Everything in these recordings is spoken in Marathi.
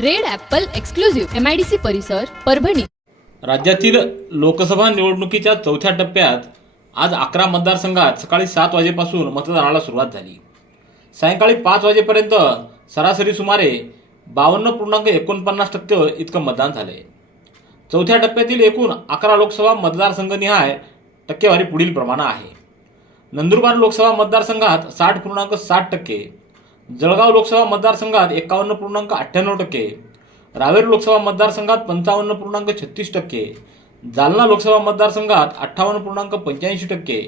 Red apple exclusive MIDC परिसर परभणी. राज्यातील लोकसभा निवडणुकीच्या चौथ्या टप्प्यात आज अकरा मतदारसंघात सकाळी सात वाजेपासून मतदानाला सुरुवात झाली. सायंकाळी पाच वाजेपर्यंत सरासरी सुमारे बावन्न पूर्णांक एकोणपन्नास टक्के इतकं मतदान झाले. चौथ्या टप्प्यातील एकूण अकरा लोकसभा मतदारसंघनिहाय टक्केवारी पुढील प्रमाणे आहे. नंदुरबार लोकसभा मतदारसंघात साठ पूर्णांक साठ टक्के जळगाव लोकसभा मतदारसंघात एकावन्न पूर्णांक अठ्ठ्याण्णव टक्के रावेर लोकसभा मतदारसंघात पंचावन्न पूर्णांक छत्तीस टक्के जालना लोकसभा मतदारसंघात अठ्ठावन्न पूर्णांक पंच्याऐंशी टक्के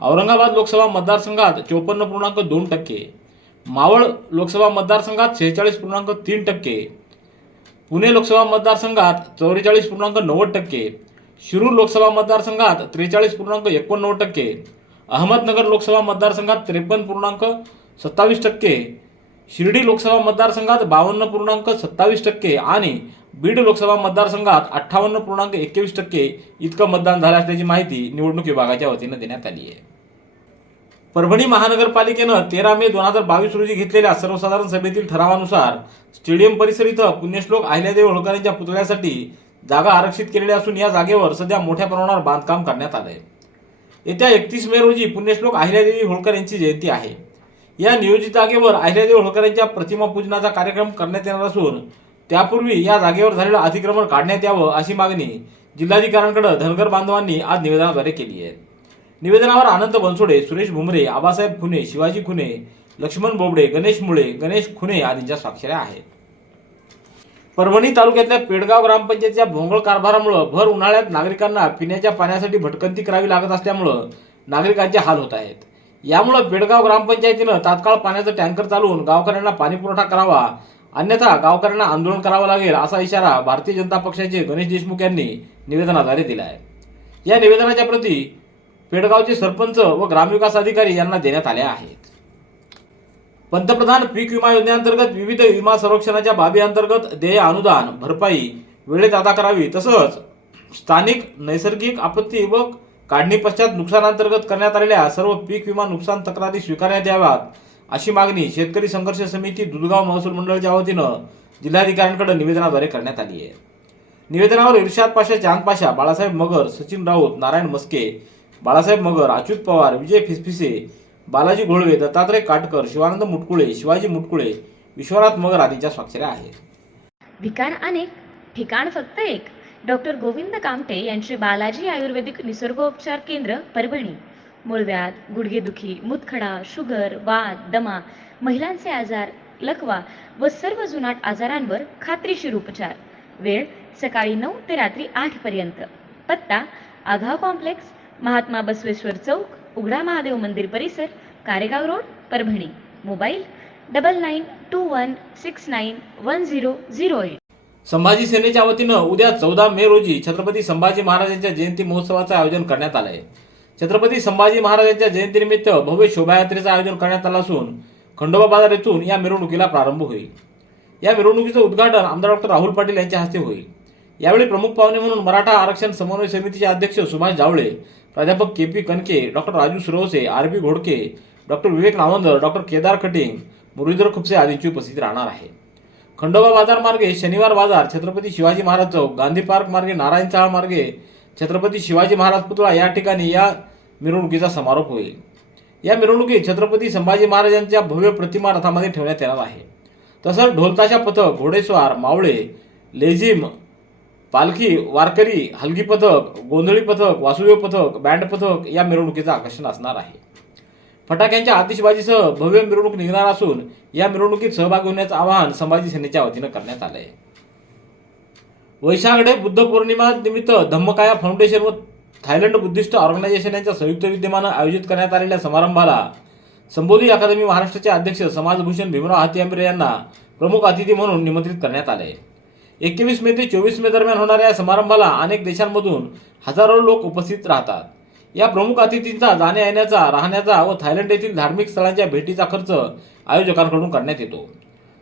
औरंगाबाद लोकसभा मतदारसंघात चोपन्न पूर्णांक दोन टक्के मावळ लोकसभा मतदारसंघात सेहेचाळीस पूर्णांक तीन टक्के पुणे लोकसभा मतदारसंघात चौवेचाळीस पूर्णांक नव्वद टक्के शिरूर लोकसभा मतदारसंघात त्रेचाळीस पूर्णांक एकोणनव्वद टक्के अहमदनगर लोकसभा मतदारसंघात त्रेपन्न पूर्णांक सत्तावीस टक्के शिर्डी लोकसभा मतदारसंघात बावन्न पूर्णांक सत्तावीस टक्के आणि बीड लोकसभा मतदारसंघात अठ्ठावन्न पूर्णांक एकवीस टक्के इतकं मतदान झालं असल्याची माहिती निवडणूक विभागाच्या वतीनं देण्यात आली आहे. परभणी महानगरपालिकेनं तेरा मे दोन हजार बावीस रोजी घेतलेल्या सर्वसाधारण सभेतील ठरावानुसार स्टेडियम परिसर इथं पुण्यश्लोक अहिल्यादेवी होळकर यांच्या पुतळ्यासाठी जागा आरक्षित केलेली असून या जागेवर सध्या मोठ्या प्रमाणावर बांधकाम करण्यात आलंय. येत्या एकतीस मे रोजी पुण्यश्लोक अहिल्यादेवी होळकर यांची जयंती आहे. या नियोजित जागेवर अहिल्यादेवी होळकरांच्या प्रतिमा पूजनाचा कार्यक्रम करण्यात येणार असून त्यापूर्वी या जागेवर झालेलं अतिक्रमण काढण्यात यावं अशी मागणी जिल्हाधिकाऱ्यांकडे धनगर बांधवांनी आज निवेदनाद्वारे केली आहे. निवेदनावर आनंद बनसोडे सुरेश भुमरे आबासाहेब खुने शिवाजी खुने लक्ष्मण बोबडे गणेश मुळे गणेश खुने आदींच्या स्वाक्षऱ्या आहेत. परभणी तालुक्यातल्या पेडगाव ग्रामपंचायतीच्या भोंगळ कारभारामुळे भर उन्हाळ्यात नागरिकांना पिण्याच्या पाण्यासाठी भटकंती करावी लागत असल्यामुळं नागरिकांचे हाल होत आहेत. यामुळे बेडगाव ग्रामपंचायतीनं तात्काळ पाण्याचं टँकर चालवून गावकऱ्यांना पाणी पुरवठा करावा अन्यथा गावकऱ्यांना आंदोलन करावं लागेल असा इशारा भारतीय जनता पक्षाचे गणेश देशमुख यांनी निवेदनाद्वारे दिला आहे. या निवेदनाच्या प्रती पेडगावचे सरपंच व ग्रामविकास अधिकारी यांना देण्यात आल्या आहेत. पंतप्रधान पीक विमा योजनेअंतर्गत विविध विमा संरक्षणाच्या बाबी अंतर्गत देय अनुदान भरपाई वेळेत अदा करावी तसंच स्थानिक नैसर्गिक आपत्ती व काढणी पश्चात नुकसानांतर्गत करण्यात आलेल्या सर्व पीक विमा नुकसान तक्रारी स्वीकारण्यात याव्यात अशी मागणी शेतकरी संघर्ष समिती दुधगाव महसूल मंडळाच्या वतीनं जिल्हाधिकाऱ्यांकडे निवेदनाद्वारे करण्यात आली आहे. निवेदनावर इर्शाद पाशा चांद पाशा बाळासाहेब मगर सचिन राऊत नारायण मस्के बाळासाहेब मगर अच्युत पवार विजय फिसफिसे बालाजी घोळवे दत्तात्रय काटकर शिवानंद मुटकुळे शिवाजी मुटकुळे विश्वनाथ मगर आदींच्या स्वाक्षऱ्या आहेत. ठिकाण अनेक ठिकाण फक्त एक. डॉक्टर गोविंद कामटे यांचे बालाजी आयुर्वेदिक निसर्गोपचार केंद्र परभणी. मूळव्याध गुडघेदुखी मुतखडा शुगर वात दमा महिलांचे आजार लकवा व सर्व जुनाट आजारांवर खात्रीशीर उपचार. वेळ सकाळी नऊ ते रात्री आठ पर्यंत. पत्ता आघाव कॉम्प्लेक्स महात्मा बसवेश्वर चौक उघडा महादेव मंदिर परिसर Karegaon road Parbhani. Mobile double nine two one six nine one zero zero eight. Sambhaji सेनेच्या वतीनं उद्या चौदा मे रोजी छत्रपती संभाजी महाराजांच्या जयंती महोत्सवाचं आयोजन करण्यात आलं आहे छत्रपती संभाजी महाराजांच्या जयंतीनिमित्त भव्य शोभायात्रेचं आयोजन करण्यात आलं असून खंडोबा बाजार येथून या मिरवणुकीला प्रारंभ होईल. या मिरवणुकीचं उद्घाटन आमदार डॉक्टर राहुल पाटील यांच्या हस्ते होईल. यावेळी प्रमुख पाहुणे म्हणून मराठा आरक्षण समन्वय समितीचे अध्यक्ष सुभाष जावळे प्राध्यापक K P Kanke doctor Raju Suravase R B Ghodke doctor Vivek Navandar doctor Kedar Khating Muralidhar Khupse आदींची उपस्थिती राहणार आहे. खंडोबा बाजार मार्गे शनिवार बाजार छत्रपती शिवाजी महाराज चौक गांधी पार्क मार्गे नारायण चाळ मार्गे छत्रपती शिवाजी महाराज पुतळा या ठिकाणी या मिरवणुकीचा समारोप होईल. या मिरवणुकीत छत्रपती संभाजी महाराजांच्या भव्य प्रतिमा रथामध्ये ठेवण्यात येणार आहे. तसंच ढोलताशा पथक घोडेस्वार मावळे लेझिम पालखी वारकरी हलगी पथक गोंधळी पथक वासुदेव पथक बँड पथक या मिरवणुकीचं आकर्षण असणार आहे. फटाक्यांच्या आतिषबाजीसह भव्य मिरवणूक निघणार असून या मिरवणुकीत सहभागी होण्याचं आवाहन संभाजी सेनेच्या वतीनं करण्यात आलं आहे वैशाखडे बुद्ध पौर्णिमा निमित्त धम्मकाया फाउंडेशन व थायलंड बुद्धिस्ट ऑर्गनायझेशन यांच्या संयुक्त विद्यमानं आयोजित करण्यात आलेल्या समारंभाला संबोधी अकादमी महाराष्ट्राचे अध्यक्ष समाजभूषण भीमराव हाती आंबेरे यांना प्रमुख अतिथी म्हणून निमंत्रित करण्यात आले. एकवीस मे ते चोवीस मे दरम्यान होणाऱ्या या समारंभाला अनेक देशांमधून हजारो लोक उपस्थित राहतात. या प्रमुख अतिथींचा जाण्या येण्याचा राहण्याचा व थायलंड येथील धार्मिक स्थळांच्या भेटीचा खर्च आयोजकांकडून करण्यात येतो.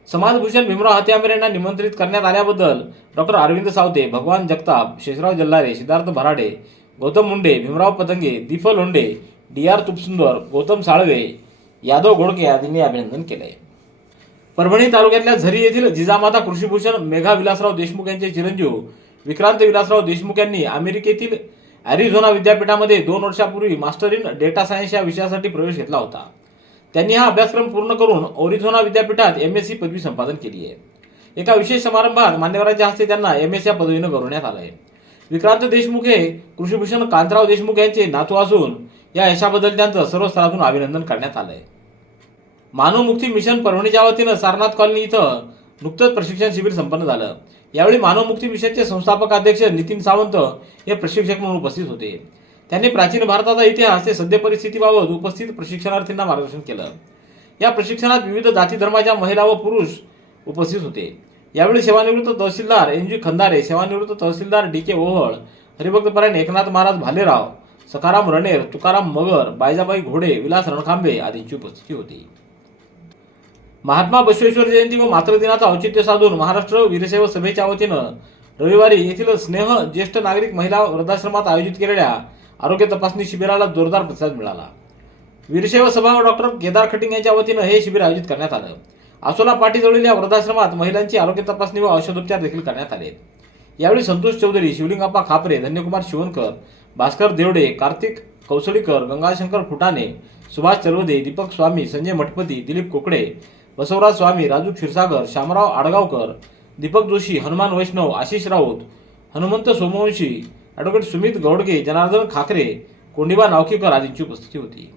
समाजभूषण भीमराव हत्यामेर यांना निमंत्रित करण्यात आल्याबद्दल डॉक्टर अरविंद सावते भगवान जगताप शेषराव जल्लारे सिद्धार्थ भराडे गौतम मुंडे भीमराव पतंगे दीफल लोंढे डी आर तुपसुंदर गौतम साळवे यादव घोडके आदींनी अभिनंदन केले परभणी तालुक्यातल्या झरी येथील जिजामाता कृषीभूषण मेघा विलासराव देशमुख यांचे चिरंजीव विक्रांत विलासराव देशमुख यांनी अमेरिकेतील ॲरिझोना विद्यापीठामध्ये दोन वर्षापूर्वी मास्टर इन डेटा सायन्स या विषयासाठी प्रवेश घेतला होता. त्यांनी हा अभ्यासक्रम पूर्ण करून ओरिझोना विद्यापीठात एम एस सी पदवी संपादन केली आहे. एका विशेष समारंभात मान्यवरांच्या हस्ते त्यांना एम एस या पदवीनं गौरवण्यात आलं आहे. विक्रांत देशमुख हे कृषीभूषण कांतराव देशमुख यांचे नातू असून या यशाबद्दल त्यांचं सर्व स्तरातून अभिनंदन करण्यात आलं आहे. मानवमुक्ती मिशन परभणीच्या वतीनं सारनाथ कॉलनी इथं नुकतंच प्रशिक्षण शिबिर संपन्न झालं. यावेळी मानवमुक्ती मिशनचे संस्थापक अध्यक्ष नितीन सावंत हे प्रशिक्षक म्हणून उपस्थित होते. त्यांनी प्राचीन भारताचा इतिहास ते सद्य परिस्थितीबाबत उपस्थित प्रशिक्षणार्थींना मार्गदर्शन केलं. या प्रशिक्षणात विविध जाती धर्माच्या महिला व पुरुष उपस्थित होते. यावेळी सेवानिवृत्त तहसीलदार एन. जी. खंदारे सेवानिवृत्त तहसीलदार डी. के. ओहळ हरिभक्तपरायण एकनाथ महाराज भालेराव सखाराम रणेर तुकाराम मगर बायजाबाई घोडे विलास रणखांबे आदींची उपस्थिती होती. महात्मा बसवेश्वर जयंती व मातृदिनाचं औचित्य साधून महाराष्ट्र वीरशैव सभेच्या वतीनं रविवारी येथील स्नेह ज्येष्ठ नागरिक महिला वृद्धाश्रमात आयोजित केलेल्या आरोग्य तपासणी शिबिराला जोरदार प्रतिसाद मिळाला. वीरशैव सभा व डॉक्टर केदार खटिंग यांच्या वतीनं हे शिबिर आयोजित करण्यात आलं. आसोला पाटीजवळील या वृद्धाश्रमात महिलांची आरोग्य तपासणी व औषधोपचार देखील करण्यात आले. यावेळी संतोष चौधरी शिवलिंगाप्पा खापरे धन्यकुमार शिवणकर भास्कर देवडे कार्तिक कौसळीकर गंगाशंकर फुटाणे सुभाष चलवदे दीपक स्वामी संजय मठपती दिलीप कोकडे बसवराज स्वामी राजू क्षीरसागर शामराव आडगावकर दीपक जोशी हनुमान वैष्णव आशिष राऊत हनुमंत सोमवंशी ॲडव्होकेट सुमित गौडगे जनार्दन खाकरे कोंडिबा नावकीकर आदींची उपस्थिती होती.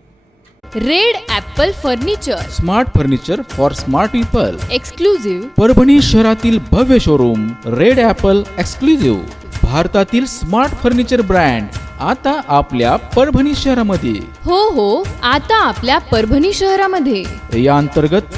Red apple furniture. Smart furniture for smart people. Exclusive Parbhani शहरातील भव्य शोरूम रेड ॲपल एक्सक्लुझिव्ह. भारतातील स्मार्ट फर्निचर ब्रँड आता आपल्या परभणी शहरामध्ये. हो हो आता आपल्या परभणी शहरामध्ये. या अंतर्गत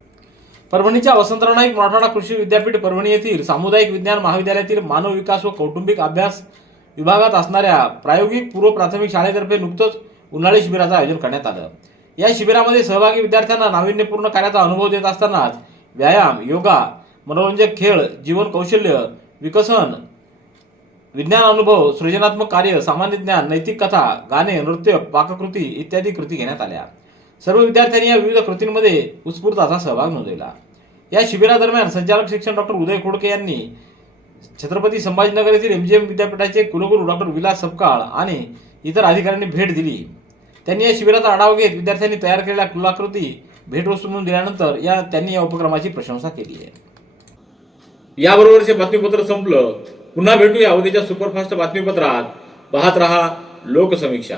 परभणीच्या वसंतराव नाईक मराठवाडा कृषी विद्यापीठ परभणी येथील सामुदायिक विज्ञान महाविद्यालयातील मानव विकास व कौटुंबिक अभ्यास विभागात असणाऱ्या प्रायोगिक पूर्व प्राथमिक शाळेतर्फे नुकतंच उन्हाळी शिबिराचं आयोजन करण्यात आलं. या शिबिरामध्ये सहभागी विद्यार्थ्यांना नाविन्यपूर्ण कार्याचा अनुभव देत असतानाच व्यायाम योगा मनोरंजक खेळ जीवन कौशल्य विकसन विज्ञान अनुभव सृजनात्मक कार्य सामान्य ज्ञान नैतिक कथा गाणे नृत्य पाककृती इत्यादी कृती घेण्यात आल्या. सर्व विद्यार्थ्यांनी या विविध कृतींमध्ये उत्स्फूर्त असा सहभाग नोंदवला. या शिबिरादरम्यान संचालक शिक्षण डॉक्टर उदय खोडके यांनी छत्रपती संभाजीनगर येथील एमजीएम विद्यापीठाचे कुलगुरू डॉक्टर विलास सपकाळ आणि इतर अधिकाऱ्यांनी भेट दिली. त्यांनी या शिबिराचा आढावा घेत विद्यार्थ्यांनी तयार केलेल्या कुलाकृती भेटवस्तू म्हणून दिल्यानंतर या त्यांनी या उपक्रमाची प्रशंसा केली आहे. याबरोबरचे बातमीपत्र संपलं. पुन्हा भेटूया उद्याच्या सुपरफास्ट बातमीपत्रात. पाहत रहा लोकसमीक्षा.